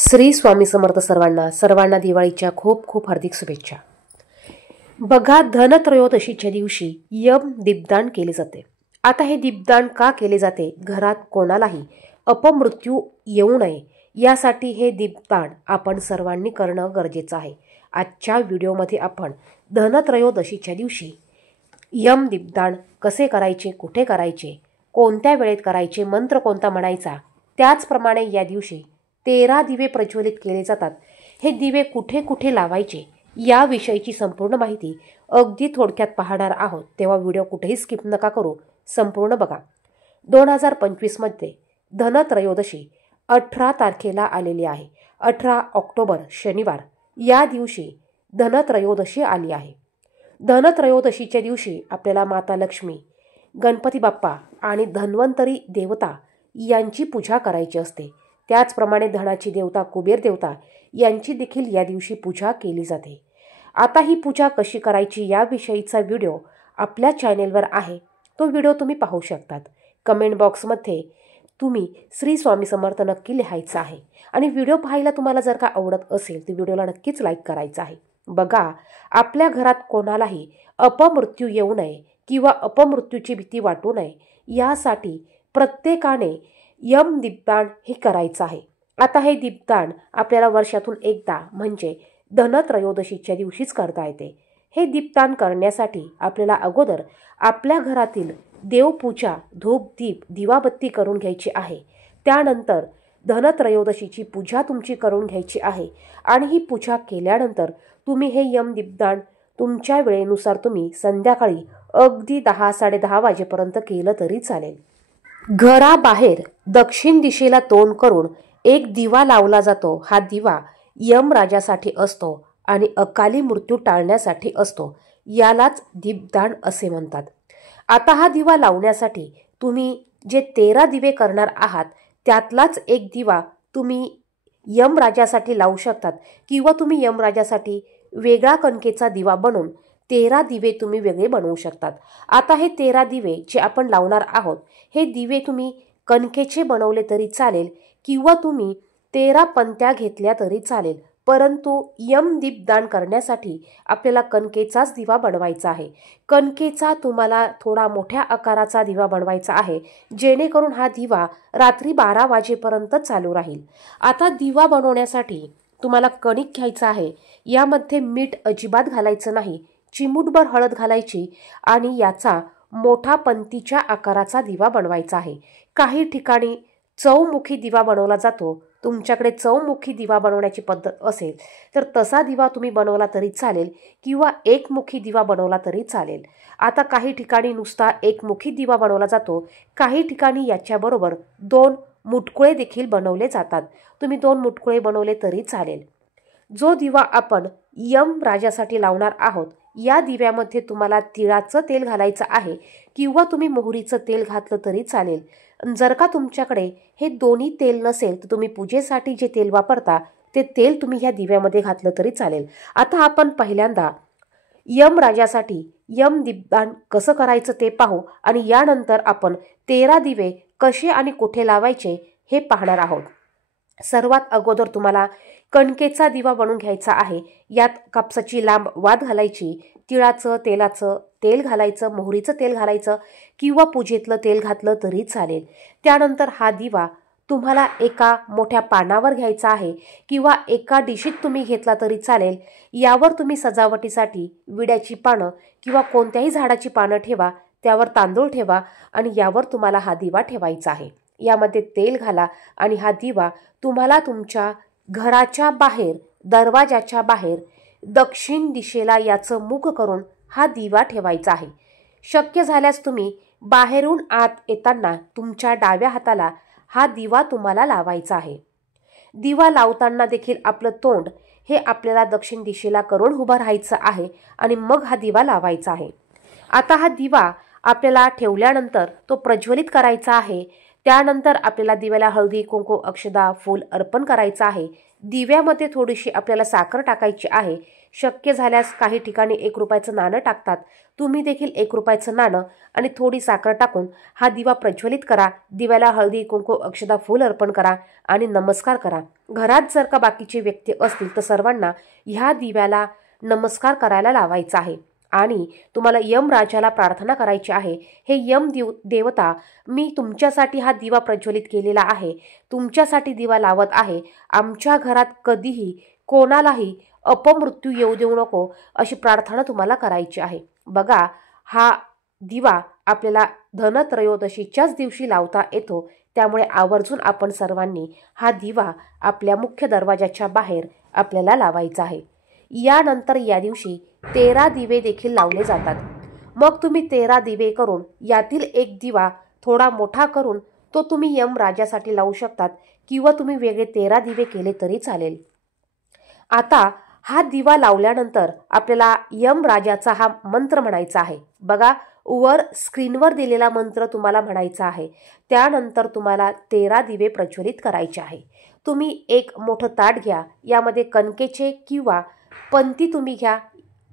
श्री स्वामी समर्थ सर्वांना दिवाळीच्या खूप खूप हार्दिक शुभेच्छा। बघा, धनत्रयोदशीच्या दिवशी यम दीपदान केले जाते। आता हे दीपदान का केले जाते? घरात कोणालाही अपमृत्यू येऊ नये यासाठी हे दीपदान आपण सर्वांनी करणं गरजेचं आहे। आजच्या व्हिडिओमध्ये आपण धनत्रयोदशीच्या दिवशी यम दीपदान कसे करायचे, कुठे करायचे, कोणत्या वेळेत करायचे, मंत्र कोणता म्हणायचा, त्याचप्रमाणे या दिवशी 13 दिवे प्रज्वलित केले जातात। हे दिवे कुठे कुठे लावायचे याविषयीची संपूर्ण माहिती अगदी थोडक्यात पाहणार आहोत, तेव्हा व्हिडिओ कुठेही स्किप नका करू, संपूर्ण बघा। 2025 मध्ये धनत्रयोदशी 18 तारखेला आलेली आहे। 18 ऑक्टोबर शनिवार या दिवशी धनत्रयोदशी आली आहे। धनत्रयोदशीच्या दिवशी आपल्याला माता लक्ष्मी, गणपती बाप्पा आणि धन्वंतरी देवता यांची पूजा करायची असते। त्याचप्रमाणे धनाची देवता कुबेर देवता यांची देखील या दिवशी पूजा केली जाते। आता ही पूजा कशी करायची याविषयीचा व्हिडिओ आपल्या चॅनेलवर आहे, तो व्हिडिओ तुम्ही पाहू शकतात। कमेंट बॉक्समध्ये तुम्ही श्री स्वामी समर्थ नक्की लिहायचं आहे आणि व्हिडिओ पाहायला तुम्हाला जर का आवडत असेल तर व्हिडिओला नक्कीच लाईक करायचं आहे। बघा, आपल्या घरात कोणालाही अपमृत्यू येऊ नये किंवा अपमृत्यूची भीती वाटू नये यासाठी प्रत्येकाने यम दीपदान हे करायचं आहे। आता हे दीपदान आपल्याला वर्षातून एकदा म्हणजे धनत्रयोदशीच्या दिवशीच करता येते। हे दीपदान करण्यासाठी आपल्याला अगोदर आपल्या घरातील देवपूजा, धूप, दीप, दिवाबत्ती करून घ्यायची आहे। त्यानंतर धनत्रयोदशीची पूजा तुमची करून घ्यायची आहे आणि ही पूजा केल्यानंतर तुम्ही हे यम दीपदान तुमच्या वेळेनुसार तुम्ही संध्याकाळी अगदी 10-10:30 वाजेपर्यंत केलं तरी चालेल। घराबाहेर दक्षिण दिशेला तोंड करून एक दिवा लावला जातो। हा दिवा यमराजासाठी असतो आणि अकाली मृत्यू टाळण्यासाठी असतो, यालाच दीपदान असे म्हणतात। आता हा दिवा लावण्यासाठी तुम्ही जे 13 दिवे करणार आहात त्यातलाच एक दिवा तुम्ही यमराजासाठी लावू शकतात किंवा तुम्ही यमराजासाठी वेगळा कणकेचा दिवा बनवून 13 दिवे तुम्ही वेगळे बनवू शकतात। आता हे 13 दिवे जे आपण लावणार आहोत हे दिवे तुम्ही कणकेचे बनवले तरी चालेल किंवा तुम्ही 13 पंत्या घेतल्या तरी चालेल, परंतु यम दीपदान करण्यासाठी आपल्याला कणकेचाच दिवा बनवायचा आहे। कणकेचा तुम्हाला थोडा मोठ्या आकाराचा दिवा बनवायचा आहे, जेणेकरून हा दिवा रात्री 12 वाजेपर्यंत चालू राहील। आता दिवा बनवण्यासाठी तुम्हाला कणिक घ्यायचा आहे, यामध्ये मीठ अजिबात घालायचं नाही, चिमूटभर हळद घालायची आणि याचा मोठा पंतीच्या आकाराचा दिवा बनवायचा आहे। काही ठिकाणी चौमुखी दिवा बनवला जातो, तुमच्याकडे चौमुखी दिवा बनवण्याची पद्धत असेल तर तसा दिवा तुम्ही बनवला तरी चालेल किंवा एकमुखी दिवा बनवला तरी चालेल। आता काही ठिकाणी नुसता एकमुखी दिवा बनवला जातो, काही ठिकाणी याच्याबरोबर 2 मुटकुळे देखील बनवले जातात, तुम्ही 2 मुटकुळे बनवले तरी चालेल। जो दिवा आपण यम राजासाठी लावणार आहोत या दिव्यामध्ये तुम्हाला तिळाचं तेल घालायचं आहे किंवा तुम्ही मोहरीचं तेल घातलं तरी चालेल। जर का तुमच्याकडे हे दोन्ही तेल नसेल तर तुम्ही पूजेसाठी जे तेल वापरता ते तेल तुम्ही ह्या दिव्यामध्ये घातलं तरी चालेल। आता आपण पहिल्यांदा यम राजासाठी यम दीपदान कसं करायचं ते पाहू आणि यानंतर आपण 13 दिवे कसे आणि कुठे लावायचे हे पाहणार आहोत। सर्वात अगोदर तुम्हाला कणकेचा दिवा बनवून घ्यायचा आहे। यात कापसाची लांब वात घालायची, तिळाचं तेलाचं तेल घालायचं, मोहरीचं तेल घालायचं किंवा पूजेतलं तेल घातलं तरी चालेल। त्यानंतर हा दिवा तुम्हाला एका मोठ्या पानावर घ्यायचा आहे किंवा एका डिशीत तुम्ही घेतला तरी चालेल। यावर तुम्ही सजावटीसाठी विड्याची पानं किंवा कोणत्याही झाडाची पानं ठेवा, त्यावर तांदूळ ठेवा आणि यावर तुम्हाला हा दिवा ठेवायचा आहे। यामध्ये तेल घाला आणि हा दिवा तुम्हाला तुमच्या घराच्या बाहेर, दरवाजाच्या बाहेर दक्षिण दिशेला याचं मुख करून हा दिवा ठेवायचा आहे। शक्य झाल्यास तुम्ही बाहेरून आत येताना तुमच्या डाव्या हाताला हा दिवा तुम्हाला लावायचा आहे। दिवा लावताना देखील आपलं तोंड हे आपल्याला दक्षिण दिशेला करून उभं राहायचं आहे आणि मग हा दिवा लावायचा आहे। आता हा दिवा आपल्याला ठेवल्यानंतर तो प्रज्वलित करायचा आहे। त्यानंतर आपल्याला दिव्याला हळदी कुंकू अक्षदा फूल अर्पण करायचं आहे। दिव्यामध्ये थोडीशी आपल्याला साखर टाकायची आहे। शक्य झाल्यास काही ठिकाणी 1 रुपयाचं नाणं टाकतात, तुम्ही देखील 1 रुपयाचं नाणं आणि थोडी साखर टाकून हा दिवा प्रज्वलित करा। दिव्याला हळदी कुंकू अक्षदा फूल अर्पण करा आणि नमस्कार करा। घरात जर का बाकीचे व्यक्ती असतील तर सर्वांना ह्या दिव्याला नमस्कार करायला लावायचा आहे आणि तुम्हाला यमराजाला प्रार्थना करायची आहे, हे देवता, मी तुमच्यासाठी हा दिवा प्रज्वलित केलेला आहे, तुमच्यासाठी दिवा लावत आहे। आमच्या घरात कधीही कोणालाही अपमृत्यू येऊ देऊ नको, अशी प्रार्थना तुम्हाला करायची आहे। बघा, हा दिवा आपल्याला धनत्रयोदशीच्याच दिवशी लावता येतो, त्यामुळे आवर्जून आपण सर्वांनी हा दिवा आपल्या मुख्य दरवाजाच्या बाहेर आपल्याला लावायचा आहे। यानंतर या दिवशी 13 दिवे देखील लावले जातात। मग तुम्ही 13 दिवे करून यातील एक दिवा थोडा मोठा करून तो तुम्ही यमराजासाठी लावू शकतात किंवा तुम्ही वेगळे 13 दिवे केले तरी चालेल। आता हा दिवा लावल्यानंतर आपल्याला यमराजाचा हा मंत्र म्हणायचा आहे। बघा, वर स्क्रीनवर दिलेला मंत्र तुम्हाला म्हणायचा आहे। त्यानंतर तुम्हाला 13 दिवे प्रज्वलित करायचे आहे। तुम्ही एक मोठं ताट घ्या, यामध्ये कणकेचे किंवा पंती तुम्ही घ्या,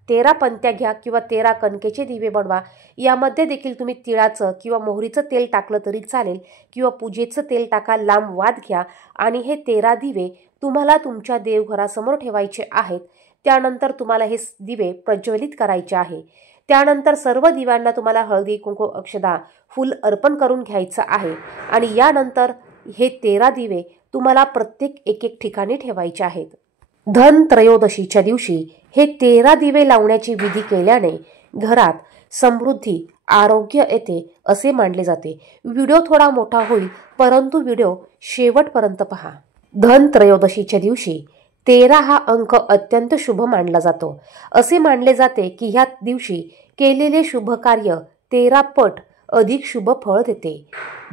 13 पंत्या घ्या किंवा 13 कणकेचे दिवे बनवा। यामध्ये देखील तुम्ही तिळाचं किंवा मोहरीचं तेल टाकलं तरी चालेल किंवा पूजेचं तेल टाका, लांब वात घ्या आणि हे 13 दिवे तुम्हाला तुमच्या देवघरासमोर ठेवायचे आहेत। त्यानंतर तुम्हाला हे दिवे प्रज्वलित करायचे आहे। त्यानंतर सर्व दिव्यांना तुम्हाला हळदी कुंकू अक्षदा फूल अर्पण करून घ्यायचं आहे आणि यानंतर हे 13 दिवे तुम्हाला प्रत्येक एक ठिकाणी ठेवायचे आहेत। धनत्रयोदशीच्या दिवशी हे 13 दिवे लावण्याची विधी केल्याने घरात समृद्धी आरोग्य येते असे मानले जाते। व्हिडिओ थोडा मोठा होईल, परंतु व्हिडिओ शेवटपर्यंत पहा। धनत्रयोदशीच्या दिवशी 13 हा अंक अत्यंत शुभ मानला जातो। असे मानले जाते की ह्या दिवशी केलेले शुभ कार्य 13 पट अधिक शुभ फळ देते।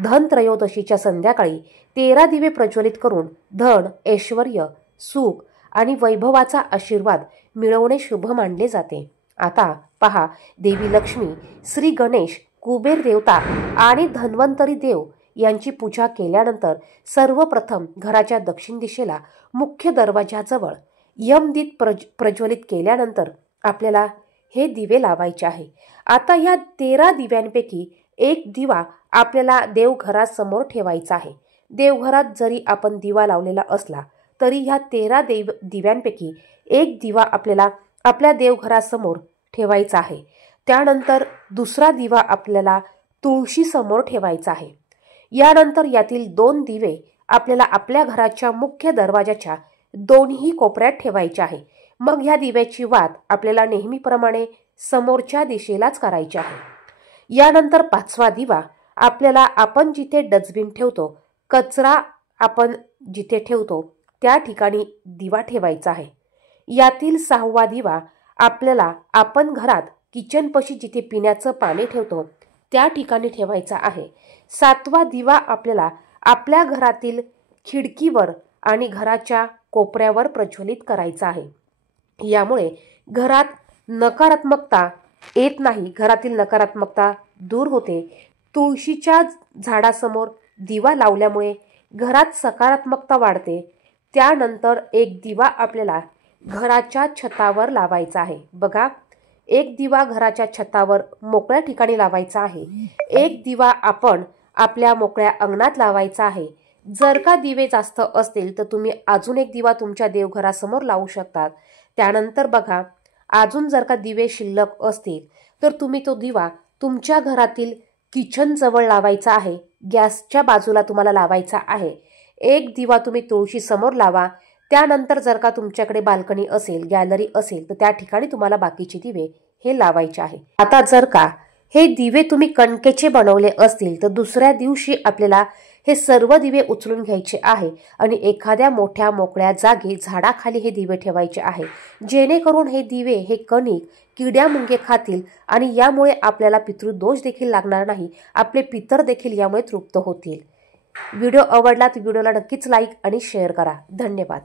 धनत्रयोदशीच्या संध्याकाळी 13 दिवे प्रज्वलित करून धन, ऐश्वर्य, सुख आणि वैभवाचा आशीर्वाद मिळवणे शुभ मानले जाते। आता पहा, देवी लक्ष्मी, श्री गणेश, कुबेर देवता आणि धन्वंतरी देव यांची पूजा केल्यानंतर सर्वप्रथम घराच्या दक्षिण दिशेला मुख्य दरवाजाजवळ यमदीप प्रज्वलित केल्यानंतर आपल्याला हे दिवे लावायचे आहे। आता या 13 दिव्यांपैकी एक दिवा आपल्याला देवघरासमोर ठेवायचा आहे। देवघरात जरी आपण दिवा लावलेला असला तरी ह्या 13 दिव्यांपैकी एक दिवा आपल्याला आपल्या देवघरासमोर ठेवायचा आहे। त्यानंतर दुसरा दिवा आपल्याला तुळशी समोर ठेवायचा आहे। यानंतर यातील 2 दिवे आपल्याला आपल्या घराच्या मुख्य दरवाजाच्या दोन्ही कोपऱ्यात ठेवायचे आहे। मग ह्या दिव्याची वात आपल्याला नेहमीप्रमाणे समोरच्या दिशेलाच करायची आहे। यानंतर 5वा दिवा आपल्याला आपण जिथे डस्टबिन ठेवतो, कचरा आपण जिथे ठेवतो त्या ठिकाणी दिवा ठेवायचा आहे। यातील 6वा दिवा आपल्याला आपण घरात किचनपाशी जिथे पिण्याचं पाणी ठेवतो त्या ठिकाणी ठेवायचा आहे। 7वा दिवा आपल्याला आपल्या घरातील खिडकीवर आणि घराच्या कोपऱ्यावर प्रज्वलित करायचा आहे। यामुळे घरात नकारात्मकता येत नाही, घरातील नकारात्मकता दूर होते। तुळशीच्या झाडासमोर दिवा लावल्यामुळे घरात सकारात्मकता वाढते। त्यानंतर एक दिवा आपल्याला घराच्या छतावर लावायचा आहे। बघा, एक दिवा घराच्या छतावर मोकळ्या ठिकाणी लावायचा आहे। एक दिवा आपण आपल्या मोकळ्या अंगणात लावायचा आहे। जर का दिवे जास्त असतील तर तुम्ही अजून एक दिवा तुमच्या देवघरासमोर लावू शकतात। त्यानंतर बघा, अजून जर का दिवे शिल्लक असतील तर तुम्ही तो दिवा तुमच्या घरातील किचन जवळ लावायचा आहे, गॅसच्या बाजूला तुम्हाला लावायचा आहे। एक दिवा तुम्ही तुळशी समोर लावा। त्यानंतर जर का तुमच्याकडे बाल्कनी असेल, गॅलरी असेल तर त्या ठिकाणी तुम्हाला बाकीचे दिवे हे लावायचे आहे। आता जर का हे दिवे तुम्ही कणकेचे बनवले असतील तर दुसऱ्या दिवशी आपल्याला हे सर्व दिवे उचलून घ्यायचे आहे आणि एखाद्या मोठ्या मोकळ्या जागी झाडाखाली हे दिवे ठेवायचे आहे, जेणेकरून हे दिवे हे कणिक किड्या मुंगे खातील आणि यामुळे आपल्याला पितृदोष देखील लागणार नाही, आपले पितर देखील यामुळे तृप्त होतील। व्हिडिओ आवडला तर व्हिडिओला नक्कीच लाईक आणि शेअर करा। धन्यवाद।